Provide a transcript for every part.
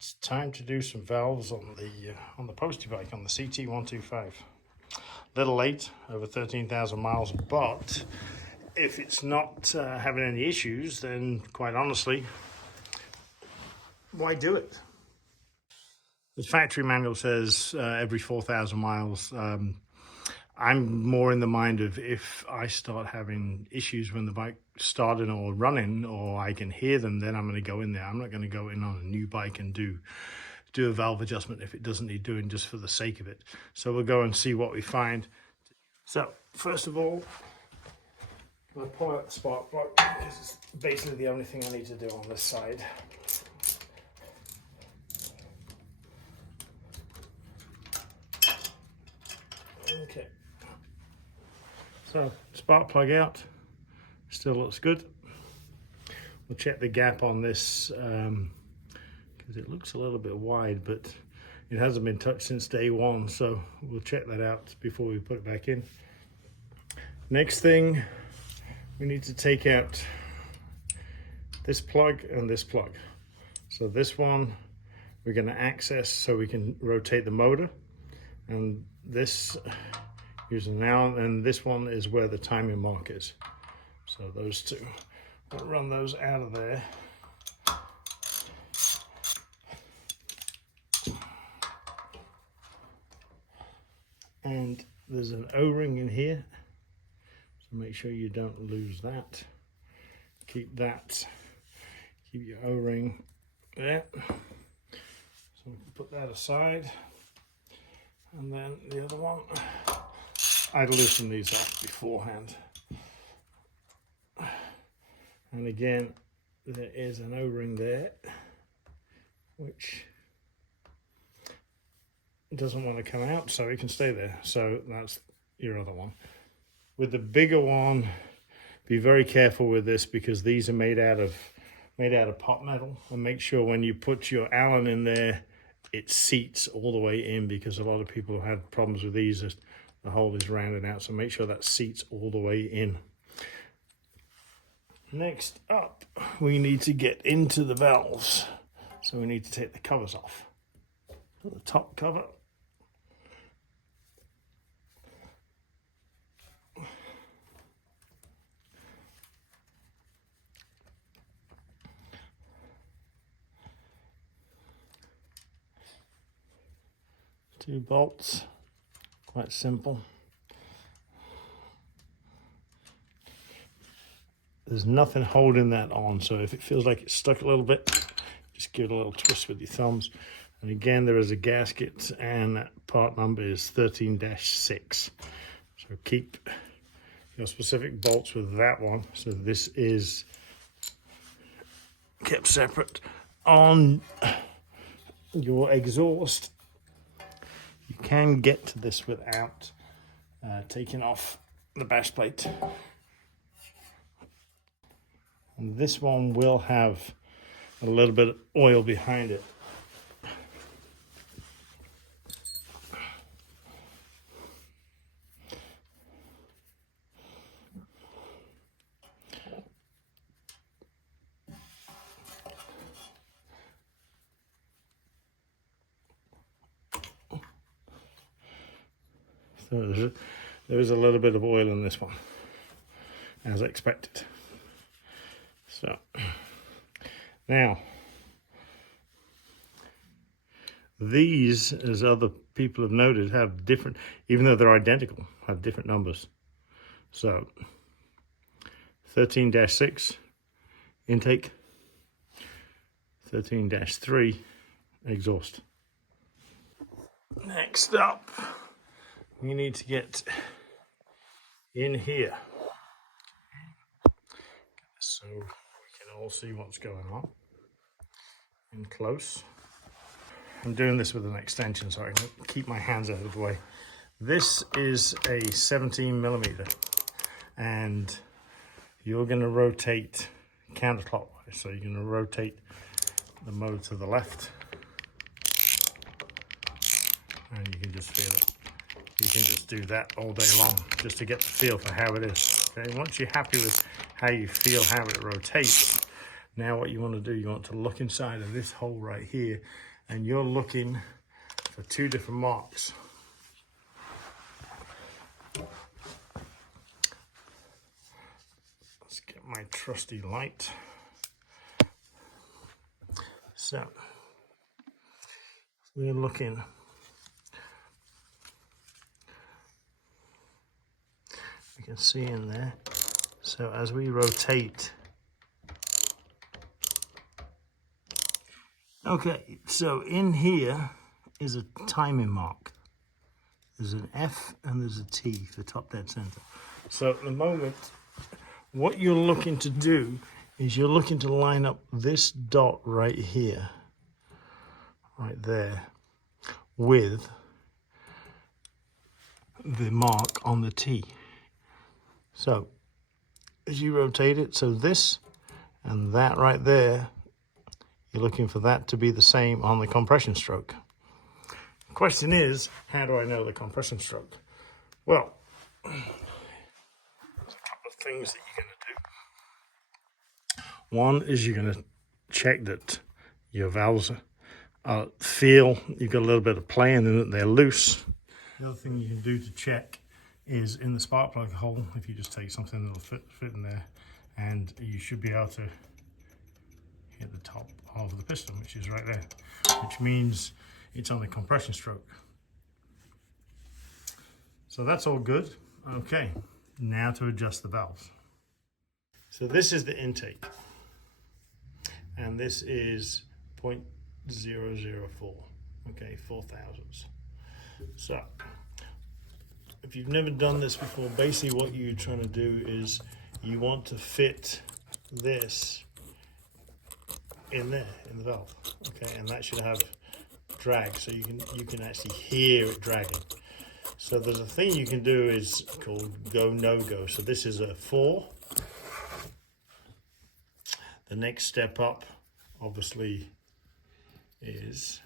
It's time to do some valves on the Postie bike, on the CT125. Little late, over 13,000 miles, but if it's not having any issues, then quite honestly, why do it? The factory manual says every 4,000 miles. I'm more in the mind of if I start having issues when the bike starting or running, or I can hear them, then I'm going to go in there. I'm not going to go in on a new bike and do a valve adjustment if it doesn't need doing just for the sake of it. So we'll go and see what we find. So first of all, I'll pull out the spark plug because it's basically the only thing I need to do on this side. Okay. So spark plug out, still looks good. We'll check the gap on this because it looks a little bit wide, but it hasn't been touched since day one, so we'll check that out before we put it back in. Next thing, we need to take out this plug and this plug. So this one we're going to access so we can rotate the motor, and this using now, and this one is where the timing mark is. So those two, we'll run those out of there. And there's an O-ring in here, so make sure you don't lose that. Keep your O-ring there. So we can put that aside. And then the other one, I'd loosen these up beforehand. And again, there is an O-ring there, which doesn't want to come out, so it can stay there. So that's your other one. With the bigger one, be very careful with this because these are made out of pot metal, and make sure when you put your Allen in there, it seats all the way in, because a lot of people have had problems with these. The hole is rounded out, so make sure that seats all the way in. Next up, we need to get into the valves. So we need to take the covers off. So the top cover. Two bolts, quite simple. There's nothing holding that on, so if it feels like it's stuck a little bit, just give it a little twist with your thumbs. And again, there is a gasket, and that part number is 13-6. So keep your specific bolts with that one. So this is kept separate. On your exhaust, you can get to this without taking off the bash plate. And this one will have a little bit of oil behind it. So there is a little bit of oil in this one, as expected. So now these, as other people have noted, have different, even though they're identical, have different numbers. So 13-6 intake, 13-3 exhaust. Next up, we need to get in here so we can all see what's going on in close. I'm doing this with an extension so I can keep my hands out of the way. This is a 17mm, and you're going to rotate counterclockwise. So you're going to rotate the motor to the left, and you can just feel it. You can just do that all day long just to get the feel for how it is. Okay, once you're happy with how you feel, how it rotates, Now what you want to do, you want to look inside of this hole right here, and you're looking for two different marks. Let's get my trusty light. So we're looking, you can see in there. So as we rotate, okay, so in here is a timing mark. There's an F and there's a T for top dead center. So at the moment, what you're looking to do is you're looking to line up this dot right here, right there, with the mark on the T. So as you rotate it, so this and that right there, you're looking for that to be the same on the compression stroke. The question is, how do I know the compression stroke? Well, there's a couple of things that you're going to do. One is you're going to check that your valves feel you've got a little bit of play and that they're loose. The other thing you can do to check is in the spark plug hole, if you just take something that'll fit in there, and you should be able to hit the top of the piston, which is right there, which means it's on the compression stroke. So that's all good. Okay, now to adjust the valves. So this is the intake, and this is 0.004, okay, 4 thousandths. So if you've never done this before, basically what you're trying to do is you want to fit this in there, in the valve, okay, and that should have drag, so you can actually hear it dragging. So there's a thing you can do is called go no go. So this is a 4. The next step up obviously is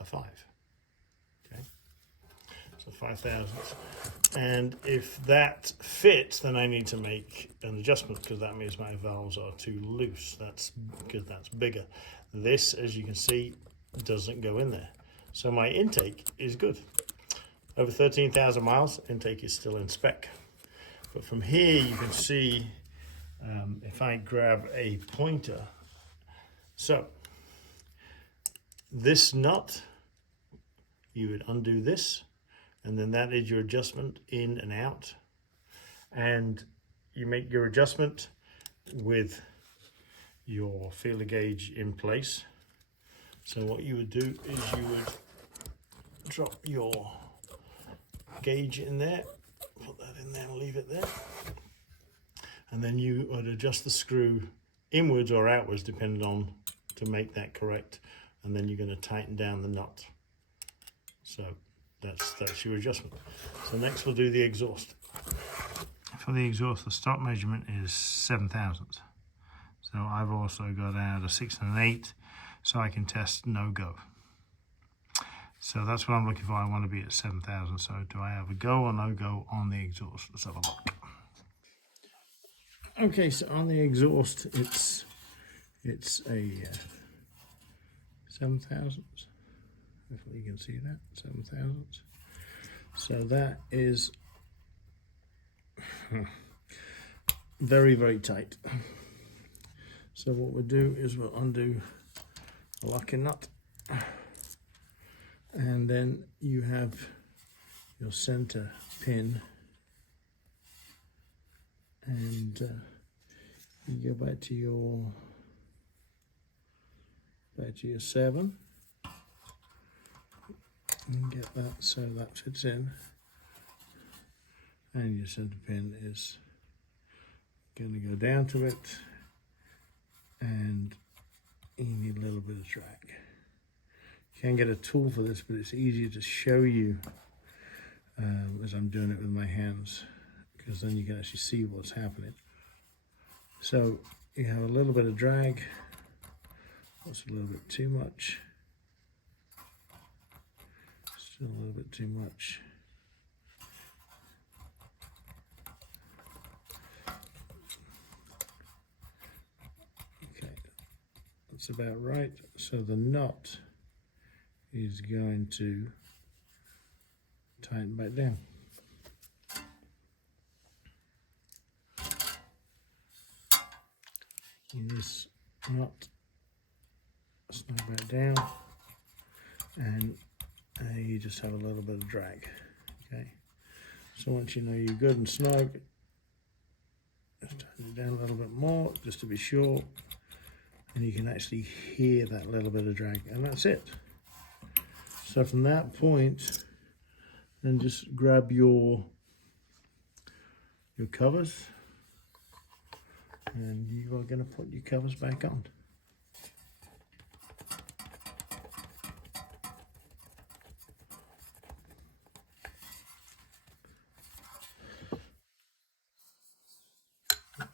a 5. Okay, so 5 thousandths. And if that fits, then I need to make an adjustment, because that means my valves are too loose. That's because that's bigger. This, as you can see, doesn't go in there. So my intake is good. Over 13,000 miles, intake is still in spec. But from here you can see, if I grab a pointer, so this nut, you would undo this, and then that is your adjustment in and out. And you make your adjustment with your feeler gauge in place. So what you would do is you would drop your gauge in there, put that in there and leave it there. And then you would adjust the screw inwards or outwards, depending on, to make that correct. And then you're going to tighten down the nut. So that's your adjustment. So next we'll do the exhaust. For the exhaust, the stock measurement is 7 thousandths. So I've also got out a 6 and an 8, so I can test no go. So that's what I'm looking for. I want to be at 7 thousandths. So do I have a go or no go on the exhaust? Let's have a look. Okay, so on the exhaust, it's a 7 thousandths. Hopefully you can see that, 7 thousandths. So that is very, very tight. So what we'll do is we'll undo the locking nut, and then you have your center pin, and you go back to your 7 and get that so that fits in, and your center pin is going to go down to it, and you need a little bit of drag. You can get a tool for this, but it's easier to show you as I'm doing it with my hands, because then you can actually see what's happening. So you have a little bit of drag. That's a little bit too much. Still a little bit too much. Okay, That's about right. So the knot is going to tighten back down. This knot snug back down, and you just have a little bit of drag. Okay, so once you know you're good and snug, just tighten it down a little bit more just to be sure, and you can actually hear that little bit of drag, and that's it. So from that point, then just grab your covers, and you are going to put your covers back on.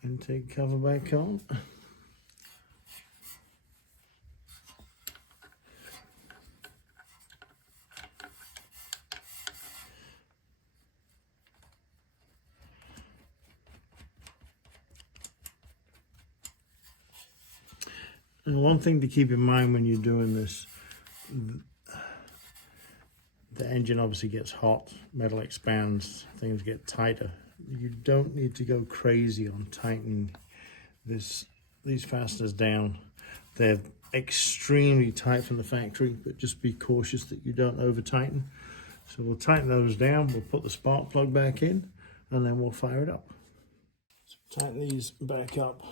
Intake cover back on. And one thing to keep in mind when you're doing this, the engine obviously gets hot, metal expands, things get tighter. You don't need to go crazy on tightening these fasteners down. They're extremely tight from the factory, but just be cautious that you don't over tighten. So we'll tighten those down, we'll put the spark plug back in, and then we'll fire it up. So tighten these back up.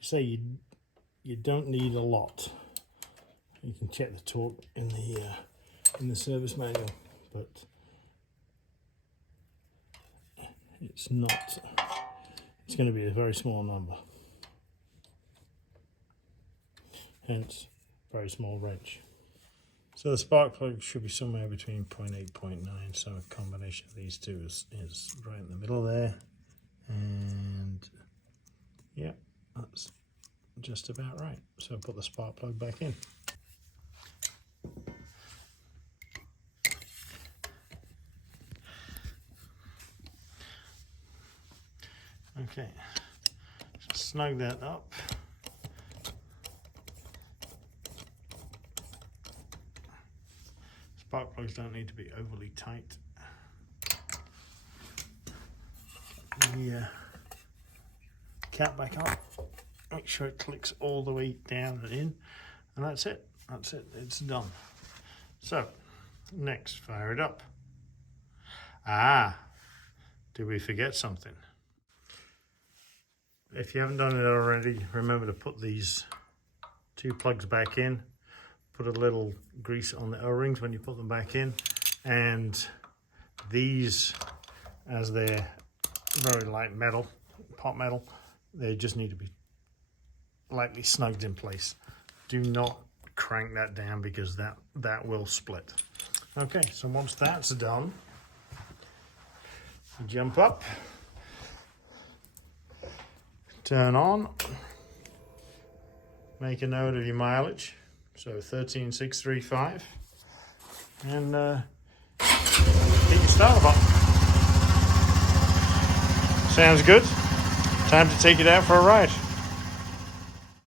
You say you don't need a lot. You can check the torque in the service manual, but it's going to be a very small number, hence very small wrench. So the spark plug should be somewhere between 0.8, 0.9, so a combination of these two is right in the middle there, and yeah, that's just about right. So put the spark plug back in. Okay, snug that up. Spark plugs don't need to be overly tight. The cap back on. Make sure it clicks all the way down and in, and that's it. That's it. It's done. So next, fire it up. Did we forget something? If you haven't done it already, remember to put these two plugs back in. Put a little grease on the O-rings when you put them back in, and these, as they're very light metal, pot metal, they just need to be lightly snugged in place. Do not crank that down because that will split. Okay, so once that's done, jump up, turn on, make a note of your mileage, so 13,635, and hit your starter button. Sounds good. Time to take it out for a ride.